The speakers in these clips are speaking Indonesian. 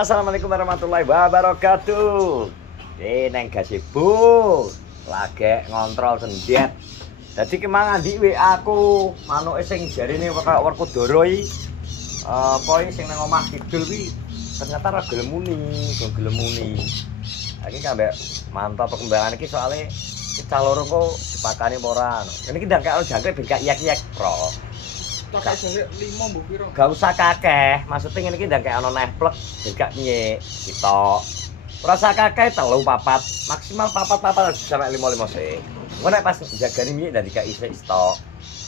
Assalamualaikum warahmatullahi wabarakatuh. Neng gak sibuk, lagi ngontrol sendet. Jadi kemang andi WA aku, manuke sing jarine kaya Werkudara iki. Apa iki sing nang omah kidul kuwi ternyata ora gelem muni. Iki kabeh mantap perkembangan iki soalnya kita loro kok dipakani apa ora. Ini ki ndang kaya jangkrik ben gak iyak-iyak, Bro. Tak jare 5 mbok piro? Gak usah kakeh, maksudnya ngene iki ndang kaya ana neplek, ben gak nyek, sitok. Ora usah kakeh 3, 4, maksimal 4 sampai 5 sih. Engko nek pas jagani nyek dan dikak isik stok.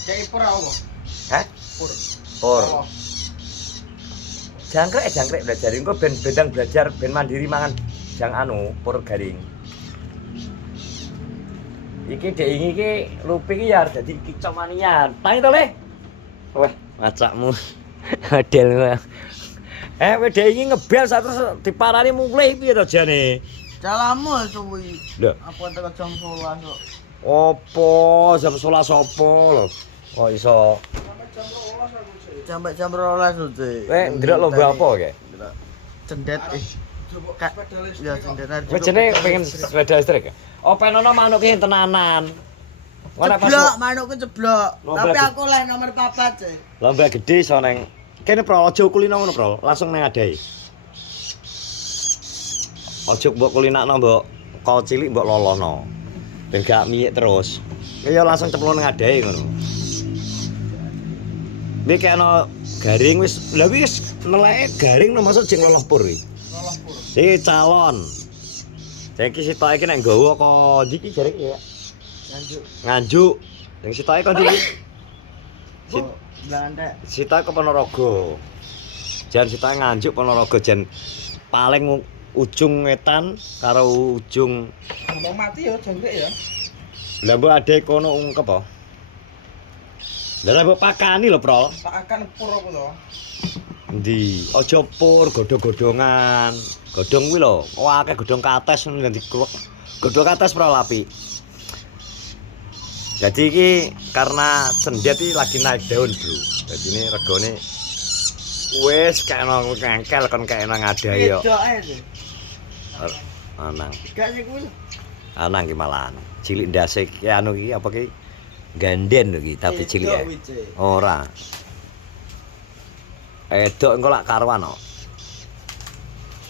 Kayak pur apa? Hah? Pur. Jangkrik belajar engko ben bedang belajar ben mandiri mangan jang pur garing. Iki dek iki lupi iki ya dadi kicok manian. Tangi to, Le? Wah, ngacakmu. Model kowe. Wedhe iki ngebel sak terus diparani mulih piye to jane? Jalamu suwi. Lho, Apa tekan jam 11 kok. opo jam 11 opo lho? Kok iso Sampai jam 12 sih. kowe ndelok lomba apa kowe? Cendet ya cendetan. Kowe jenenge pengen sepeda listrik ya? Oh, penono manuk ki tenanan. Ceblok manukku ceblok. Lomba Tapi gede. aku oleh nomor 4 sih. Lomba gede iso neng kene Pro aja kulino ngono Pro, langsung nang adahe. Aja mbok kulinakno mbok kol cilik mbok lolono. Ben gak miyik terus. Ya langsung ceplok nang adahe ngono. Iki kena garing wis, lha wis neleke garing no maksud jeng loloh pur iki. Loloh pur. Iki calon. Saiki sitoke iki nek nggawa kok ndi iki jare iki ya? Nganjuk. Yang sitoke kok ndi iki? Belanda. Sitoke ke Ponorogo. Jan sitoke nganjuk Ponorogo jan paling ujung wetan karo ujung. Mau mati ya jangkrik ya. Lah mbok ade kono ungkep apa? Lah mbok pakani lho, Pro. Tak akan pur aku to. Endi? Aja pur godhong-godhongan. Godhong kuwi lho, akeh godhong kates nang dikruwek. Godhong kates Pro lapi. Jadi iki karena sendet iki lagi naik daun, Bro. Jadi ini regane wis kena ngengkel kon kena ngadahi yo. Bedok ae sih. Anang. Gak sih kuwi. Anang ki malahan. Cilik ndase ki anu iki apa ki? Ganden lho iki, tapi cilik ae. Ora. Edok engko lak karuan kok.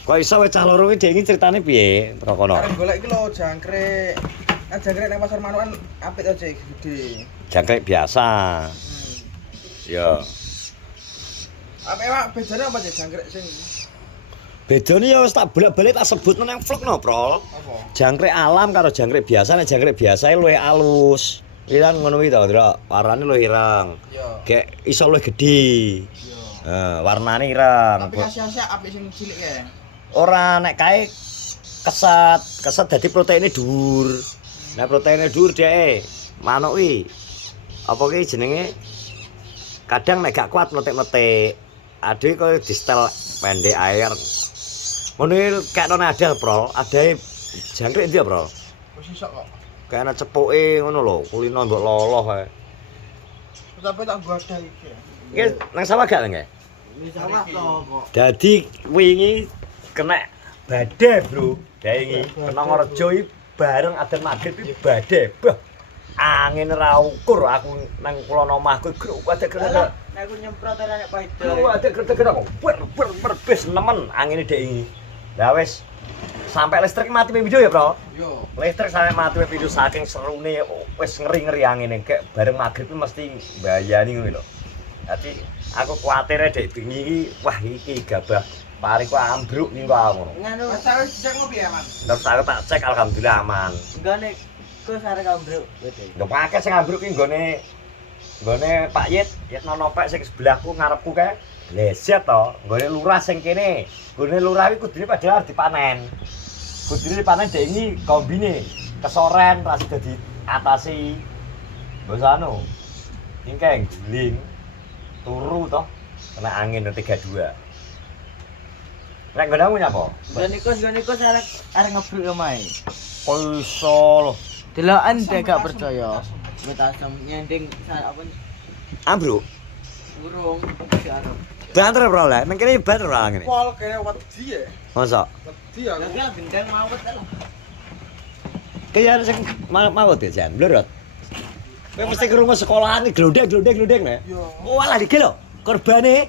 Kok iso wis cah loro iki dhewe critane piye? Teko kono. Arep golek iki lho jangkrik. Nah jangkrik nang pasar manukan apik to cek gede. Jangkrik biasa. Ya. Apa emang bedanya apa sih jangkrik sing Bedane ya wis tak bolak-balik tak sebutno nang vlogno, Pro. apa? Jangkrik alam karo jangkrik biasa, nek jangkrik biasa luwih alus. Irang ngono kuwi to, Ndra. Warnane luwih ireng. Yo. Kayak iso luwih gedhe. Yo. Warnane ireng. Tapi khasiatnya apik sing cilik ya. Ora nek kae keset dadi proteine dhuwur. Nek proteine dhuwur dhek manuk kuwi apa ki jenenge kadang nek gak kuat mletik-mletik. Ade koyo di setel pendek air. Ngono iki kekno ada, Bro. Adae jangkrik ndi, Bro? Wis iso kok. Kayane cepuke ngono lho, kulino mbok loloh kae. Tapi tak gua ada iki. Iki nang sawah gak nggih? Wis awak to kok. Dadi wingi kena badhe, Bro. Daingi kena Ngrejo iki bareng adzan magrib iki badhe. Bah. Angin ra ukur aku nang kulon omahku gruk adek-adek. Nek aku nyemprot ora nek paido. Gruk adek-adek kok ber bis nemen angine dek iki. Lah wis sampai listrik mati ping video ya, Bro. Yo. Listrik sampai mati ping video saking serune wis ngeri-ngeri angine kayak bareng magrib mesti mbayani ngono lho. Dadi aku kuwatire dek bengi iki wah iki gabah pari ku ambruk ning kok ngono. Nganu wis cek ngopi ya, Man. Terus aku tak cek alhamdulillah aman. Enggak ku sare kambruk. Lho pakai sing ambruk ki nggone Pak Yit nonopek sing sebelahku ngarepku kae. Leset to, nggone lurah sing kene. Nggone lurah iki kudune padahal harus dipanen. Kudune dipanen dek iki kombine. Kesoren ras dadi atasi. Bos anu. Ingkeng guling. Turu to. Kena angin 32. Nek nggonamu nyapa? Gonikus arek ngebruk omahe. Kok iso lho. Delokan dek gak percaya. Wit asem nyending apa Ambruk. burung arep. Banter bro lah, nang kene banter ora ngene. Pol kene wedi ya. Masa? Wedi aku. Lah gendang mawet lho. Kaya sing mau te jan, blurut. Kowe mesti krungu sekolahan iki glodek nek. Yo. Oh alah iki lho, korbane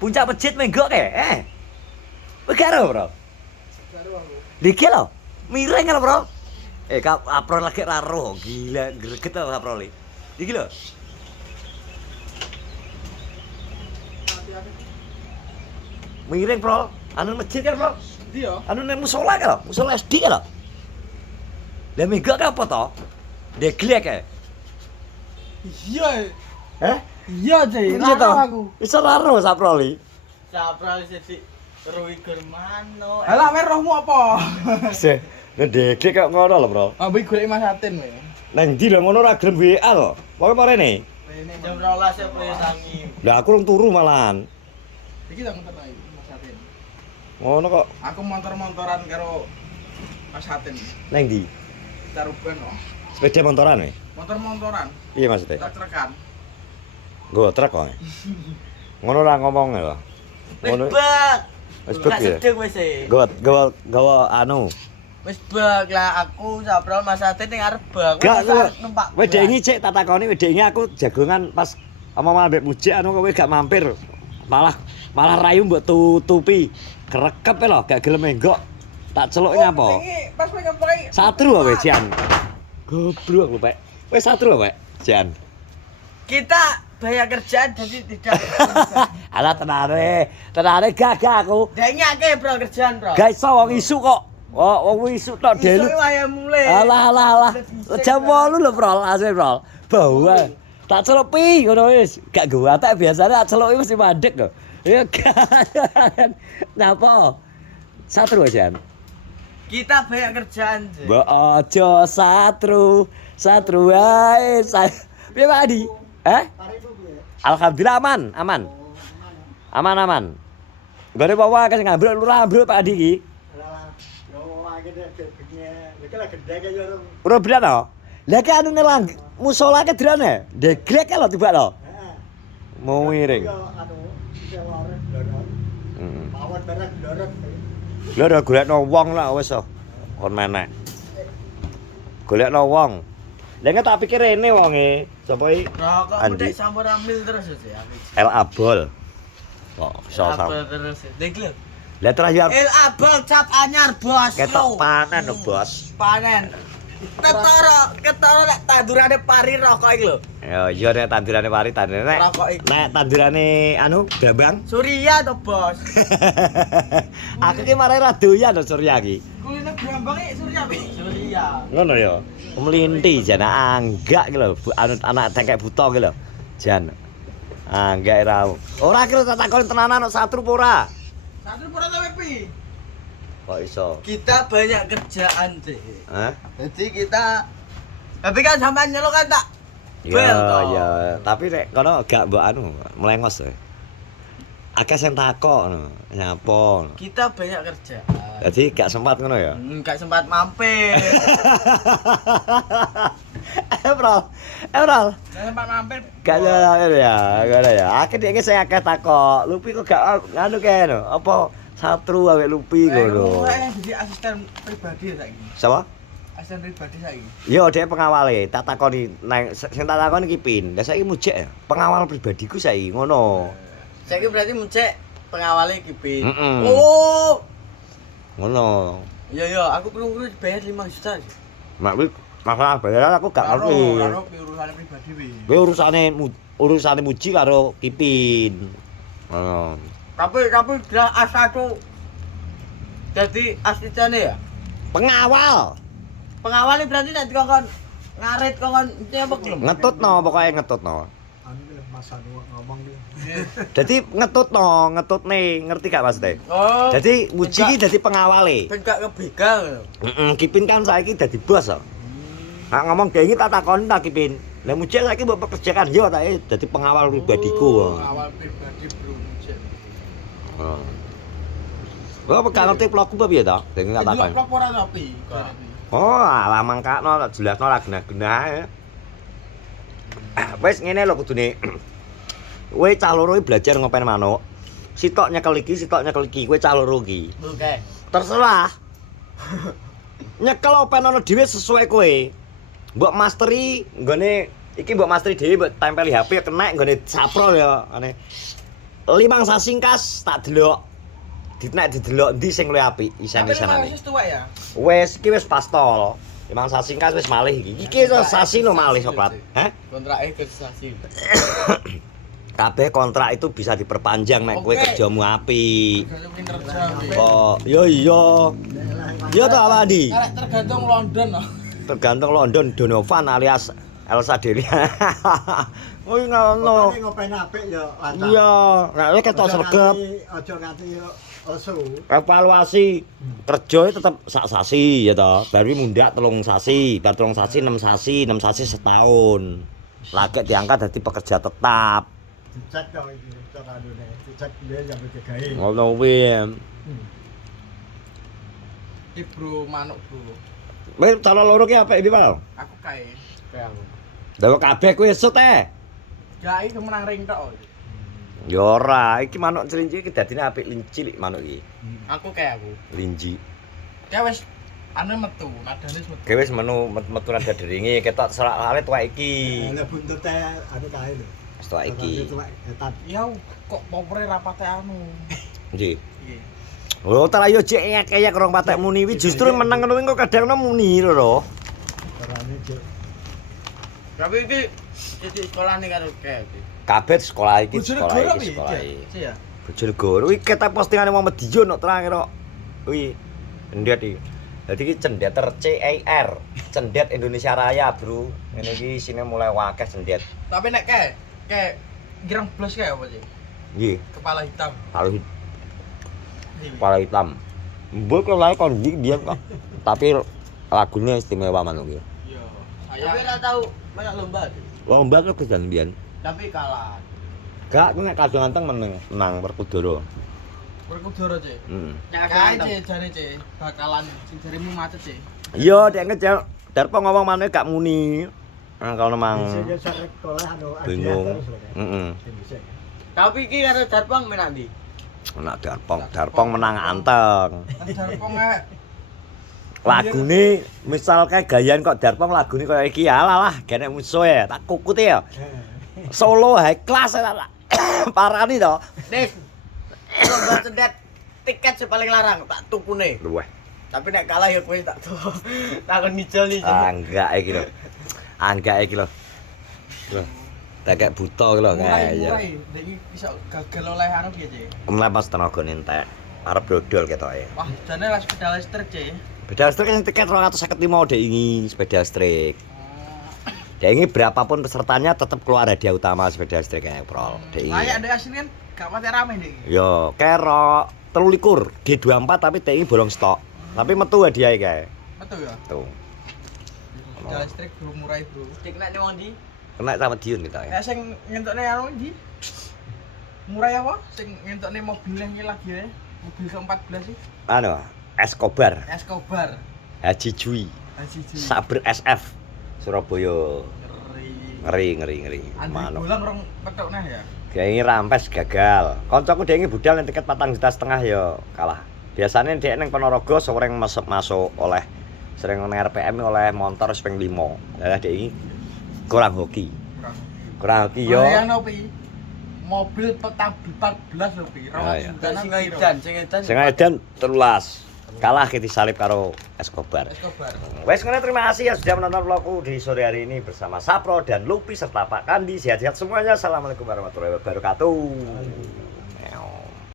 puncak masjid menggok ke. Kowe karo bro. Karo aku. Iki lho, miring lho bro. April lagi ra roh, gila greget to April iki. Iki lho. Miring bro, anu masjid kan bro. Ndi yo? Anu nek musola kan lho, musola SD kan lho. Lah menggok ke apa to? Deglek ke. Iya. Heh? Iya, Cek. Iya to? Aku. Wis ora roh April iki. Sapra siji Rui Germano. Lah wer rohmu apa? Se, deglek kok ngono lho bro. Ambil golek Mas Atin kowe. Nang ndi lho ngono ora gelem WA lho. Pokoke marene. Jam 12 ya Play tangi. Lah aku rung turu malahan. Iki tak ngerti ae Mas Atin. Ngono kok. Aku motor-motoran karo Mas Atin. Nang ndi? Taruban kok. Sepeda motoran we. Motor-motoran. Iya maksudnya. Trek-trekan. Nggo truk kok. Ngono ora ngomong lho. Wis bak. Wis Gak bek ya. sedeng wis e. Gawa anu. Wis bak lah aku Sapra Mas Atin ning arep bak. Gak numpak. wedhe iki cek tak takoni wedhe iki aku jagongan pas omong ambek Mujik anu kowe gak mampir. Malah rayu mbok tutupi. Kerekep lho, gak gelem enggok. Tak celuk nyapa? Iki pas kowe ngepek. Satru wae Jan. Goblok lho, Pak. Wis satru Pak, Jan. Kita banyak kerjaan jadi tidak. Alah tenane gagah aku. Danyake bro kerjaan bro. Gak iso wong isu kok. Wong isu tok Isu delu. wae mulai. Alah. Jam 8 lho, Bro. Asih, Bro. Bau. Tak celupi ngono wis. Gak gawe atek biasane tak celuki mesti mandek lho. Ya kan. Napa? Satru aja. Kita banyak kerjaan. Je. Mbok aja satru wae. Piye Pak Adi? Alhamdulillah aman. Aman. Gak ada apa-apa kasih ngambil lurah Pak Adi iki. Ora berat to? Lah ki anu nelang musala ke drane. Deglek lho tiba lho. Mau miring. Heeh. Mawon barang ndorot. Lha ora golekno wong lah wis to. Kon menek. Golekno wong. Lah nek tak pikir rene wonge. Sapa iki? Bro kok Andi. udah campur ambil terus aja aku. El Abol. Kok iso Apa sama. terus? Deglek. Lah terakhir El Abel cap anyar bos. ketok Yo. panen lho, Bos. Panen. Ketara nek tandurane pari rokok iki lho. Ya iya nek tandurane pari tandurane nek. Rokok iki. Nek tandurane anu Bambang. Surya to bos. Aku ki mare ra doyan lho Surya ki. Kuliner Brambang iki Surya pi. Surya. Ngono ya. Melinti jan anggak ki lho, anu anak tengkek buta ki lho. Jan. Anggak ra. Ora kira tak takon tenanan kok satru apa ora? Satu pura ta pi. Kok iso? Kita banyak kerjaan deh. Hah? Jadi kita tapi kan sampean nyelok kan tak Ya bel toh. ya, tapi nek kono gak mbok anu melengos kowe. Akeh sing takok ngono, nyapa. Kita banyak kerjaan. Jadi gak sempat ngono ya. Enggak sempat mampir. Bro. Nang sempat mampir. Gak ya, ngono ya. Akeh iki sing akeh takok. Lupi kok gak nganu kene. Apa satru awake Lupi ngono. Saya jadi asisten pribadi saiki. Siapa? Asisten pribadi saiki. Yo dhek pengawale, tak takoni nang sing tak takoni iki pin. Lah saiki Mujik ya, pengawal pribadiku saiki ngono. Saiki berarti mencek pengawalnya Kipin. Mm-mm. Oh. Ngono. Iya, aku perlu bayar 5 juta. Mak kuwi masalah bayaran aku gak ngerti. Karo urusan pribadi wi. Kuwi urusane Muji karo Kipin. Ngono. Tapi jelas A1 jadi asistennya ya. Pengawal. Pengawalnya berarti nanti kokon ngarit kokon itu apa belum? Ngetutno pokoke ngetutno. Anu Mas Anu ngomong ki. Dadi ngetutne, ngerti gak maksudnya? Oh. Jadi Muji ki dadi pengawale. Ben gak kebegal. Kipin kan saiki dadi bos kok. Nek ngomong kayak gini tak takoni tak Kipin. Lah Muji saiki mbok pekerjakan yo tak dadi pengawal pribadiku. Awal pribadi bro. Oh. Gua gak ngerti vlogku piye to? Sing tak takoni. Vlog ora tapi. Oh, alah mangkakno tak jelasno ra genah-genah. Wis ngene lho kudune. Kowe cah loro iki belajar ngopeni manuk. Sitok nyekel iki, kowe cah loro iki. Oke. Terserah. Nyekel open ana dhewe sesuai kowe. Mbok masteri nggone iki mbok masteri dhewe mbok tempeli HP kena nggone saprol ya ngene. 5 sasingkas tak delok. Nek didelok ndi sing luwih apik isan-isanane. Wis tuwek ya. Wis iki wis pastol. 5 sasingkas wis malih iki. Iki sasi lo malih coklat. Hah? Kontrake ke sasi. Kabeh kontrak itu bisa diperpanjang nek kowe Oke. kerjamu apik. Gak kinerja. Oh, iya. Iya to Awadi. Arek tergantung London loh. Tergantung London Donovan alias Elsa Delia. Oh ngono. Ngopeni apik ya lancar. Iya, nek kowe ketok sregep. Aja nganti lesu. Evaluasi kerja tetep sak sasi ya toh. Baru mundak 3 sasi, bar 3 sasi 6 sasi, 6 sasi setahun. Lagi diangkat jadi pekerja tetap. Dicek to iki carane. Dicek dia yang digawe. Ngono kuwi. Iki bro manuk bro. Kowe calon loro ki apik iki, Pak? Aku kae. Kayak aku. Dawa kabeh kowe esuk teh. Ya iki menang ring tok. Ya ora, iki manuk kelinci iki dadine apik linci lek manuk iki. Aku kayak aku. Linci. Ya wis anu metu, nadane wis metu. Kowe wis metu nada deringe ketok soalé tuwek iki. Lah buntute anu kae lho. Wis tuwek iki. Etan. Ya kok popore rapate anu. Nggih. Iya. Oh, tak ayo cek kayak rong patek muni wi justru menang ngono kok kadang muni lho. Carane cek. Tapi iki titik sekolah nih karo kayak iki. Kabeh sekolah iki Bojonegoro piye? sekolah iki. Sih ya. Bojonegoro iki ketek postingane wong Medion kok terang kira. Kuwi cendet iki. Dadi iki cendeter CAR, cendet Indonesia Raya, Bro. Ngene iki isine mulai wakeh cendet. Tapi nek kayak girang blas kayak apa sih? Nggih, Kepala hitam. kepala hitam. Mbok kok lae kon diam kok. Tapi lagunya istimewa manuk iki. Iya. Tapi ora tau banyak lomba. tuh. Lomba kok kejadian. Tapi kalah. Gak nek kadang anteng menang Werkudara. Werkudara, Cek. Heeh. Kae Cek jane Cek bakalan sing jarimu macet Cek. Iya, dek ngejel Darpo ngomong manuk gak muni. Kalau memang Sing sarek sekolah anu bingung. Heeh. Tapi iki karo Darpong menak ndi? Nak Darpong menang anteng. Darpong ae. Lagune misal kayak gayan kok Darpong lagune kaya iki alah genek musuh ya, tak kukuti ya. Solo high class ya tak parani to. Nih. Lomba cendet tiket sing paling larang tak tukune. Luweh. Tapi nek kalah ya kowe tak tuku. Takon ngijol nih. Enggak iki lho. Enggak iki lho. Lho. Tak kayak buta iki lho kayak ya. Mulai, iki bisa gagal oleh anu piye Cek? Mlepas tenaga entek. Arep dodol ketoke. Wah, jane lah sepeda listrik Cek. Sepeda listrik yang tiket 255 dek ini sepeda listrik. Dek ini berapapun pesertanya tetap keluar hadiah utama sepeda listrik kayak prol. Dek ini. Layak dek asli kan gak pati rame dek. Yo, kerok 23 G24 tapi dek ini bolong stok. Tapi metu hadiah kayak. Betul ya? Tuh. Sepeda listrik bro murah bro. Dik nek wong ndi? Kena sama Diun kita ya. Nek sing ngentokne anu ndi? Murah ya apa? Sing ngentokne mobil yang iki lagi ya. Mobil ke-14 sih. Anu, Escobar, Escobar. Haji Jui, Haji Jui. Saber SF, Surabaya. Ngeri. Andri Manuk. bolang rong petok nah ya. Dia ini rampes gagal. Koncoku dia ini budal yang tiket 4,5 juta ya kalah. Biasanya dia neng Ponorogo sering masuk oleh sering neng RPM oleh motor sepeng 5. Lah dia ini kurang hoki. Kurang hoki yo. Yang nopi? Mobil petang 14 lho pi. iya. Sing edan, sing edan. Sing edan 13. Kalah kita salib karo Escobar. Escobar. Wes ngene terima kasih ya sudah menonton vlogku di sore hari ini bersama Sapro dan Lupi serta Pak Kandi. Sehat-sehat semuanya. Assalamualaikum warahmatullahi wabarakatuh.